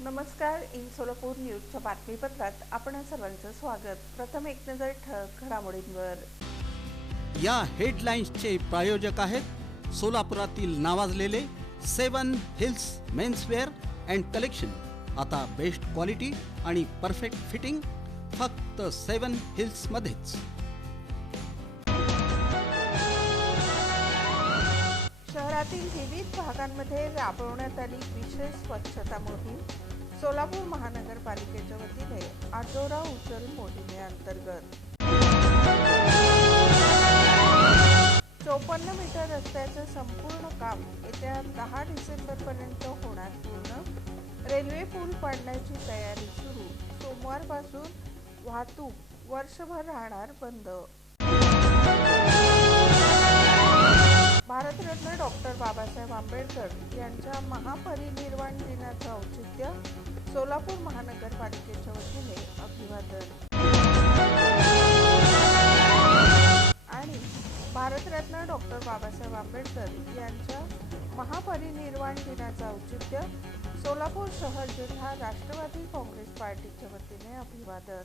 नमस्कार. इन सोलापूर न्यूजच्या बातमीपत्रात आपण सर्वांचं स्वागत. प्रथम एक नजर ठळक घडामोडींवर. या हेडलाईन्सचे प्रायोजक आहेत सोलापुरातील नावाजलेले 7 हिल्स मेन्सवेअर अँड कलेक्शन. आता बेस्ट क्वालिटी आणि परफेक्ट फिटिंग फक्त 7 हिल्स मध्येच. शहरातील विविध भागांमध्ये राबवण्यात आली विशेष स्वच्छता मोहीम. सोलापूर महानगरपालिकेच्या वतीने आठवडा उचल मोहिमेअंतर्गत 54 मीटर रस्त्याचे संपूर्ण काम येत्या 10 डिसेंबरपर्यंत होणार पूर्ण. रेल्वे पूल पाडण्याची तयारी सुरू. सोमवारपासून वाहतूक वर्षभर राहणार बंद. भारतरत्न डॉक्टर बाबासाहेब आंबेडकर यांच्या महापरिनिर्वाण दिनाचं औचित्य. सोलापूर महानगरपालिकेच्या वतीने अभिवादन. आणि भारतरत्न डॉक्टर बाबासाहेब आंबेडकर यांच्या महापरिनिर्वाण दिनाचं औचित्य. सोलापूर शहर जिल्हा राष्ट्रवादी काँग्रेस पार्टीच्या वतीने अभिवादन.